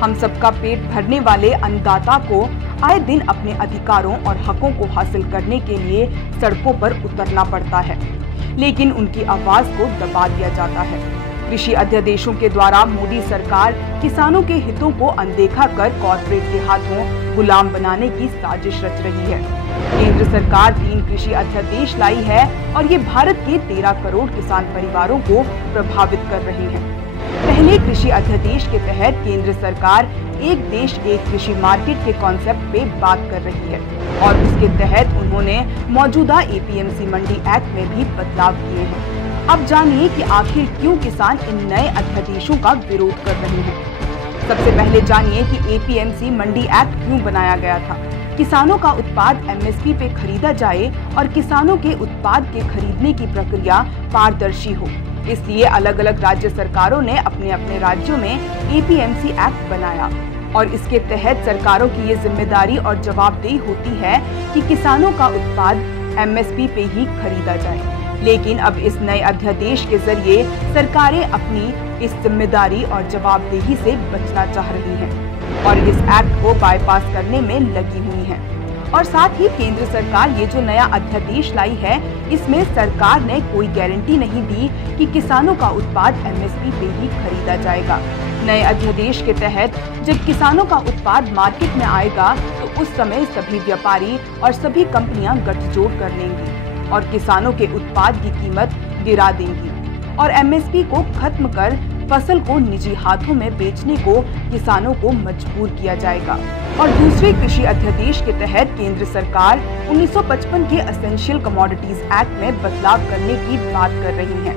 हम सबका पेट भरने वाले अन्नदाता को आए दिन अपने अधिकारों और हकों को हासिल करने के लिए सड़कों पर उतरना पड़ता है, लेकिन उनकी आवाज को दबा दिया जाता है। कृषि अध्यादेशों के द्वारा मोदी सरकार किसानों के हितों को अनदेखा कर कॉर्पोरेट के हाथों गुलाम बनाने की साजिश रच रही है। केंद्र सरकार 3 कृषि अध्यादेश लाई है और ये भारत के 13 करोड़ किसान परिवारों को प्रभावित कर रही है। पहले कृषि अध्यादेश के तहत केंद्र सरकार एक देश एक कृषि मार्केट के कॉन्सेप्ट पे बात कर रही है और उसके तहत उन्होंने मौजूदा एपीएमसी मंडी एक्ट में भी बदलाव किए हैं। अब जानिए कि आखिर क्यों किसान इन नए अध्यादेशों का विरोध कर रहे हैं। सबसे पहले जानिए कि एपीएमसी मंडी एक्ट क्यों बनाया गया था। किसानों का उत्पाद एमएसपी पे खरीदा जाए और किसानों के उत्पाद के खरीदने की प्रक्रिया पारदर्शी हो, इसलिए अलग अलग राज्य सरकारों ने अपने अपने राज्यों में एपीएमसी एक्ट बनाया और इसके तहत सरकारों की ये जिम्मेदारी और जवाबदेही होती है कि किसानों का उत्पाद एमएसपी पे ही खरीदा जाए। लेकिन अब इस नए अध्यादेश के जरिए सरकारें अपनी इस जिम्मेदारी और जवाबदेही से बचना चाह रही हैं और इस एक्ट को बाईपास करने में लगी हुई हैं। और साथ ही केंद्र सरकार ये जो नया अध्यादेश लाई है, इसमें सरकार ने कोई गारंटी नहीं दी कि किसानों का उत्पाद एमएसपी पे ही खरीदा जाएगा। नए अध्यादेश के तहत जब किसानों का उत्पाद मार्केट में आएगा तो उस समय सभी व्यापारी और सभी कंपनियां गठजोड़ कर लेंगी और किसानों के उत्पाद की कीमत गिरा देंगी और एमएसपी को खत्म कर फसल को निजी हाथों में बेचने को किसानों को मजबूर किया जाएगा। और दूसरे कृषि अध्यादेश के तहत केंद्र सरकार 1955 के एसेंशियल कमोडिटीज एक्ट में बदलाव करने की बात कर रही है।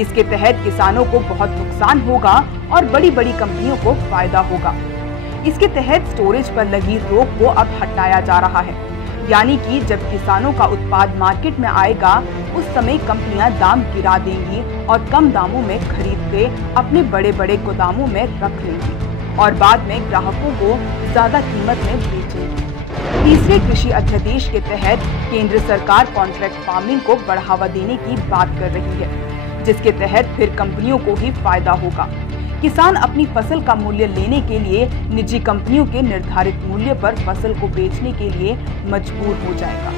इसके तहत किसानों को बहुत नुकसान होगा और बड़ी बड़ी कंपनियों को फायदा होगा। इसके तहत स्टोरेज पर लगी रोक को अब हटाया जा रहा है, यानी कि जब किसानों का उत्पाद मार्केट में आएगा उस समय कंपनियां दाम गिरा देंगी और कम दामों में खरीद के अपने बड़े बड़े गोदामों में रख लेंगी और बाद में ग्राहकों को ज्यादा कीमत में बेचेंगी। तीसरे कृषि अध्यादेश के तहत केंद्र सरकार कॉन्ट्रैक्ट फार्मिंग को बढ़ावा देने की बात कर रही है, जिसके तहत फिर कंपनियों को ही फायदा होगा। किसान अपनी फसल का मूल्य लेने के लिए निजी कंपनियों के निर्धारित मूल्य पर फसल को बेचने के लिए मजबूर हो जाएगा।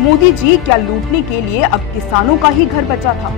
मोदी जी क्या लूटने के लिए अब किसानों का ही घर बचा था?